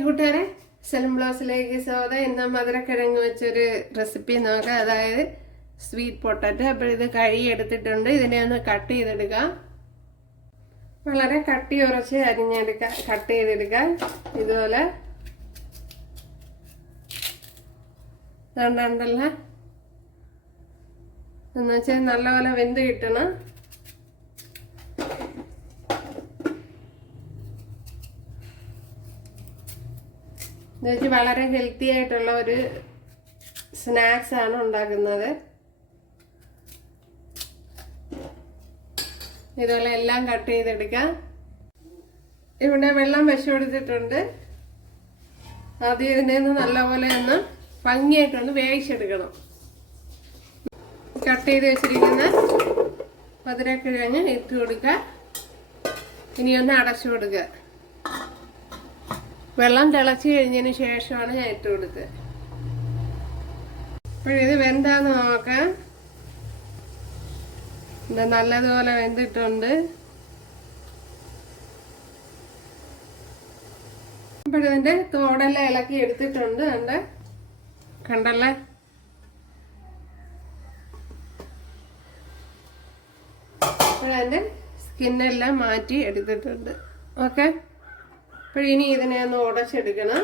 കൂട്ടുകാരെ, സെലം ബ്ലോസിലേക്ക് സ്വാഗതം. ഇന്ന് മധുരക്കിഴങ്ങ് വെച്ചൊരു റെസിപ്പി നോക്കാം, അതായത് സ്വീറ്റ് പൊട്ടാറ്റോ. അപ്പോൾ ഇത് കഴുകിയെടുത്തിട്ടുണ്ട്. ഇതിനെ ഒന്ന് കട്ട് ചെയ്തെടുക്കാം. വളരെ കട്ടി ഉറച്ച് കട്ട് ചെയ്തെടുക്കാം. ഇതുപോലെ രണ്ടല്ല എന്നുവെച്ചാൽ നല്ലപോലെ വെന്ത് കിട്ടണം. എന്നുവെച്ചാൽ വളരെ ഹെൽത്തി ആയിട്ടുള്ള ഒരു സ്നാക്സ് ആണ് ഉണ്ടാക്കുന്നത്. ഇതുപോലെ എല്ലാം കട്ട് ചെയ്തെടുക്കാം. ഇവിടെ വെള്ളം വെച്ച് കൊടുത്തിട്ടുണ്ട്. ആദ്യം ഇതിനെ നല്ലപോലെ ഒന്ന് ഭംഗിയായിട്ടൊന്ന് വേവിച്ചെടുക്കണം. കട്ട് ചെയ്ത് വെച്ചിരിക്കുന്ന മധുരക്കിഴങ്ങ് ഇട്ട് കൊടുക്കുക. ഇനി ഒന്ന് അടച്ചു കൊടുക്കുക. വെള്ളം തിളച്ച് കഴിഞ്ഞതിന് ശേഷമാണ് ഞാൻ ഇട്ട് കൊടുത്തത്. അപ്പോഴിത് വെന്താന്ന് നോക്കാം. ഇത് നല്ലതുപോലെ വെന്തിട്ടുണ്ട്. അപ്പോഴിതിൻ്റെ തോടെല്ലാം ഇളക്കി എടുത്തിട്ടുണ്ട്. കണ്ടല്ലേ? അപ്പോഴതിൻ്റെ സ്കിന്നെല്ലാം മാറ്റി എടുത്തിട്ടുണ്ട്. ഓക്കെ, അപ്പോൾ ഇനി ഇതിനെ ഒന്ന് ഉടച്ചെടുക്കണം.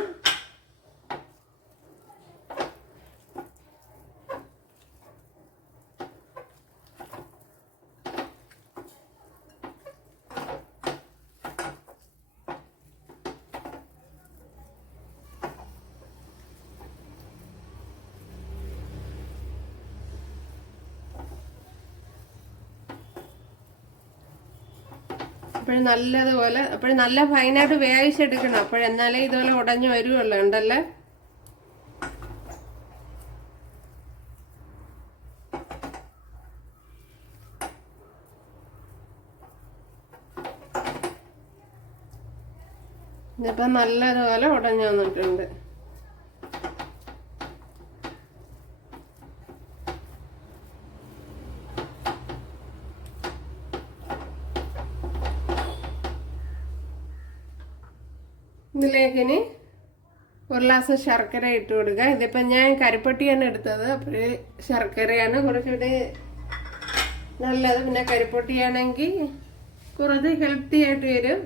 അപ്പോഴും നല്ല ഫൈനായിട്ട് വേവിച്ചെടുക്കണം. അപ്പോഴെന്നാലേ ഇതുപോലെ ഉടഞ്ഞു വരുവുള്ളൂ. ഉണ്ടല്ലേ? ഇതിപ്പം നല്ലതുപോലെ ഉടഞ്ഞു വന്നിട്ടുണ്ട്. ഇതിലേക്ക് ഇനി ഒരു ഗ്ലാസ് ശർക്കര ഇട്ട് കൊടുക്കുക. ഇതിപ്പോൾ ഞാൻ കരിപ്പട്ടിയാണ് എടുത്തത്. അപ്പോൾ ശർക്കരയാണ് കുറച്ചുകൂടി നല്ലത്. പിന്നെ കരിപ്പട്ടിയാണെങ്കിൽ കുറച്ച് ഹെൽത്തി ആയിട്ട് വരും.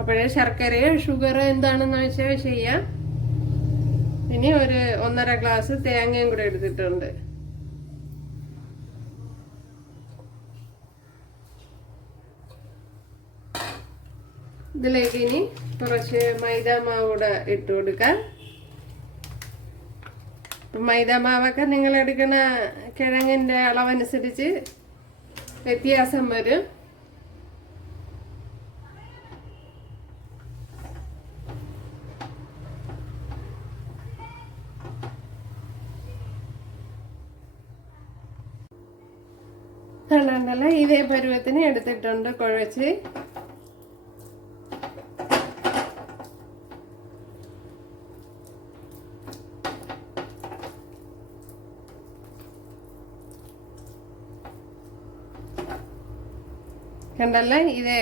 അപ്പോഴേ ശർക്കരയോ ഷുഗറോ എന്താണെന്ന് വെച്ചാൽ ചെയ്യാം. ഇനി ഒരു 1.5 ഗ്ലാസ് തേങ്ങയും കൂടെ എടുത്തിട്ടുണ്ട്. ഇതിലേക്ക് ഇനി കുറച്ച് മൈദാമാവ് കൂടെ ഇട്ട് കൊടുക്കാം. മൈദാമാവൊക്കെ നിങ്ങൾ എടുക്കുന്ന കിഴങ്ങിൻ്റെ അളവനുസരിച്ച് വ്യത്യാസം വരും. കണ്ടല്ലേ? ഇതേ പരുവത്തിന് എടുത്തിട്ടുണ്ട് കുഴച്ച്. കണ്ടല്ലേ? ഇതേ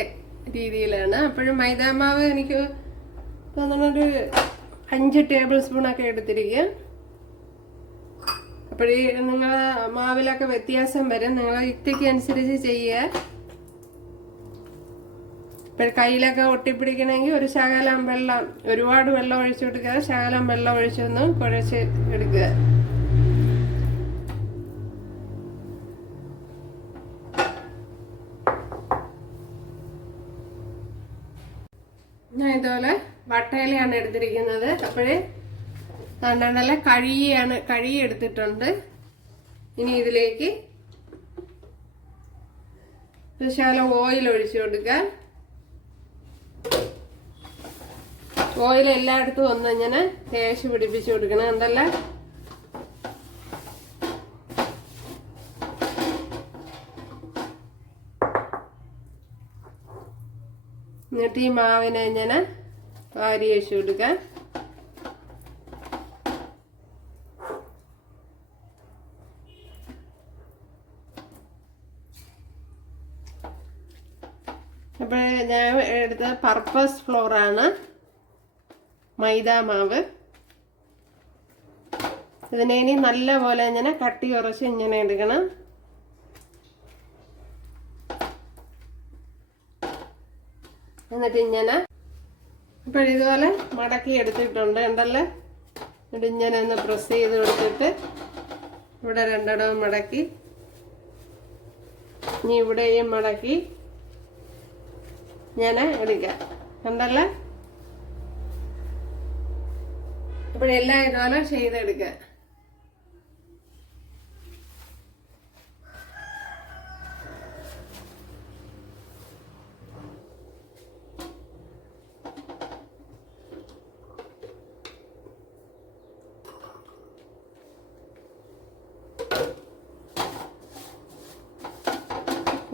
രീതിയിലാണ്. അപ്പോഴും മൈദാമാവ് എനിക്ക് തോന്നുന്നൊരു 5 ടേബിൾ സ്പൂണൊക്കെ എടുത്തിരിക്കുക. അപ്പോഴേ നിങ്ങൾ മാവിലൊക്കെ വ്യത്യാസം വരും. നിങ്ങളെ യുക്തിക്ക് അനുസരിച്ച് ചെയ്യുക. ഇപ്പോൾ കയ്യിലൊക്കെ ഒട്ടിപ്പിടിക്കണമെങ്കിൽ ഒരു ശകലം വെള്ളം, ഒരുപാട് വെള്ളം ഒഴിച്ചു കൊടുക്കുക. ശകലം വെള്ളം ഒഴിച്ചൊന്ന് കുഴച്ച് എടുക്കുക. ഞാൻ ഇതുപോലെ വട്ടയിലയാണ് എടുത്തിരിക്കുന്നത്. അപ്പോഴേ നല്ല കഴുകി എടുത്തിട്ടുണ്ട്. ഇനി ഇതിലേക്ക് ഒരു ശകലം ഓയിൽ ഒഴിച്ചു കൊടുക്കുക. ഓയിൽ എല്ലായിടത്തും ഒന്നിങ്ങനെ തേച്ച് പിടിപ്പിച്ചു കൊടുക്കണം. എന്തല്ല? എന്നിട്ട് ഈ മാവിനെ ഇങ്ങനെ വാരി വെച്ച് കൊടുക്കുക. അപ്പോൾ ഞാൻ എടുത്ത പർപ്പസ് ഫ്ലോറാണ്, മൈദ മാവ്. ഇതിനെ ഇനി നല്ല പോലെ ഇങ്ങനെ കട്ടി കുറച്ച് ഇങ്ങനെ എടുക്കണം. എന്നിട്ട് ഇങ്ങനെ ഇപ്പോൾ ഇതുപോലെ മടക്കി എടുത്തിട്ടുണ്ട് ഉണ്ടല്ലോ. എന്നിട്ട് ഇങ്ങനെ ഒന്ന് പ്രസ് ചെയ്ത് കൊടുത്തിട്ട് ഇവിടെ രണ്ടിടവും മടക്കി, ഇനി ഇവിടെയും മടക്കി ഞാൻ എടുക്കാം കണ്ടല്ലേ. ഇപ്പോഴെല്ലാം ഇതുപോലെ ചെയ്തെടുക്കുക.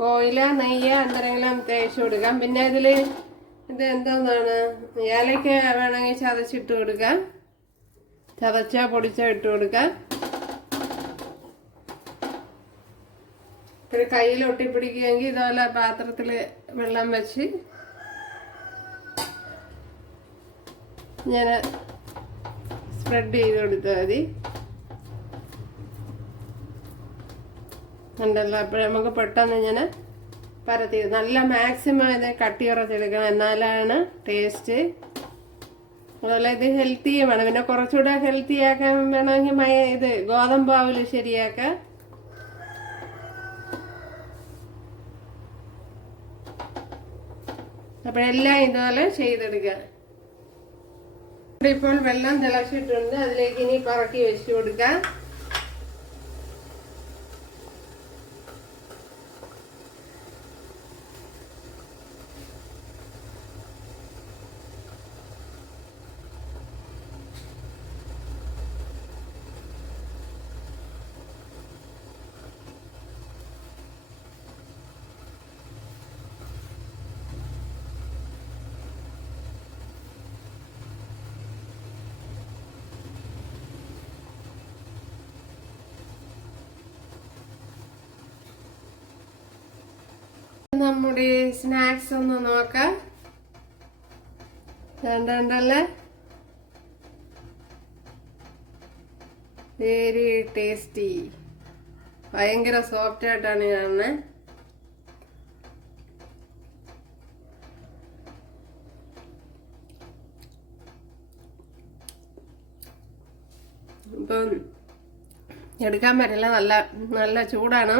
ഓയില് നെയ്യ് എന്തെങ്കിലും തേച്ച് കൊടുക്കാം. പിന്നെ ഇതിൽ ഇത് എന്തോന്നാണ്, ഏലക്ക വേണമെങ്കിൽ ചതച്ചിട്ട് കൊടുക്കാം, ചതച്ച പൊടിച്ച ഇട്ട് കൊടുക്കാം. പിന്നെ കയ്യിൽ ഒട്ടിപ്പിടിക്കുമെങ്കിൽ ഇതുപോലെ പാത്രത്തിൽ വെള്ളം വെച്ച് ഞാൻ സ്പ്രെഡ് ചെയ്ത് കൊടുത്താൽ മതി. ഉണ്ടല്ലോ. അപ്പോൾ നമുക്ക് പെട്ടെന്ന് ഇങ്ങനെ പരത്തി നല്ല മാക്സിമം ഇത് കട്ടി കുറച്ചെടുക്കണം, എന്നാലാണ് ടേസ്റ്റ്. അതുപോലെ ഇത് ഹെൽത്തിയുമാണ്. പിന്നെ കുറച്ചുകൂടെ ഹെൽത്തി ആക്കാൻ വേണമെങ്കിൽ ഇത് ഗോതമ്പാവിൽ ശരിയാക്കാം. അപ്പോഴെല്ലാം ഇതുപോലെ ചെയ്തെടുക്കുക. ഇപ്പോൾ വെള്ളം തിളച്ചിട്ടുണ്ട്, അതിലേക്ക് ഇനി പറക്കി വെച്ച് കൊടുക്കാം. നമ്മുടെ സ്നാക്സ് ഒന്ന് നോക്കാം. രണ്ടല്ലേ, വെരി ടേസ്റ്റി, ഭയങ്കര സോഫ്റ്റ് ആയിട്ടാണ് കാണുന്നത്. ഇപ്പം എടുക്കാൻ പറ്റില്ല, നല്ല നല്ല ചൂടാണ്.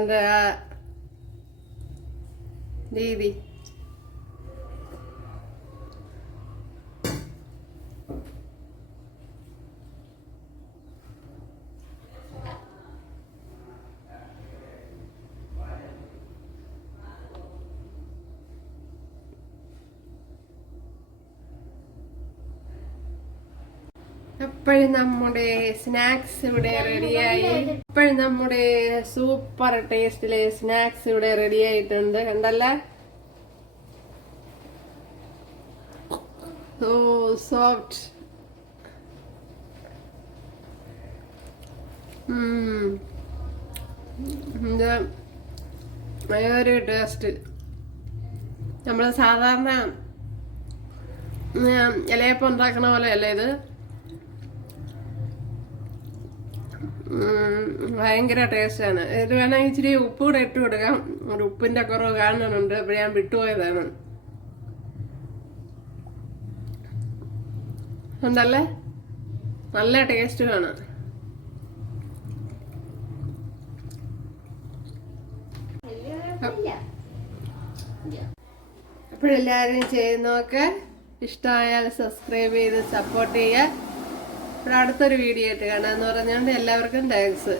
എൻ്റെ ആ രീതി ഇപ്പോഴും നമ്മുടെ സ്നാക്സ് ഇവിടെ റെഡിയായി. ഇപ്പോഴും നമ്മുടെ സൂപ്പർ ടേസ്റ്റിലെ സ്നാക്സ് ഇവിടെ റെഡി ആയിട്ടുണ്ട് കണ്ടല്ലേ. So soft. ഒരു ടേസ്റ്റ്. നമ്മൾ സാധാരണ ഇലയപ്പം ഉണ്ടാക്കണ പോലെ അല്ലേ ഇത്. ഭയങ്കര ടേസ്റ്റാണ്. ഇത് വേണമെങ്കിൽ ഇച്ചിരി ഉപ്പ് കൂടെ ഇട്ട് കൊടുക്കാം. ഒരു ഉപ്പിന്റെ കുറവ് കാണുന്നുണ്ട്, അപ്പോൾ ഞാൻ വിട്ടുപോയതാണ്. ഉണ്ടല്ലേ, നല്ല ടേസ്റ്റുമാണ്. അപ്പോഴെല്ലാവരും ചെയ്ത് നോക്ക്. ഇഷ്ടമായാൽ സബ്സ്ക്രൈബ് ചെയ്ത് സപ്പോർട്ട് ചെയ്യുക. ഇവിടെ അടുത്തൊരു വീഡിയോ ആയിട്ട് കാണാമെന്ന് പറഞ്ഞുകൊണ്ട് എല്ലാവർക്കും താങ്ക്സ്.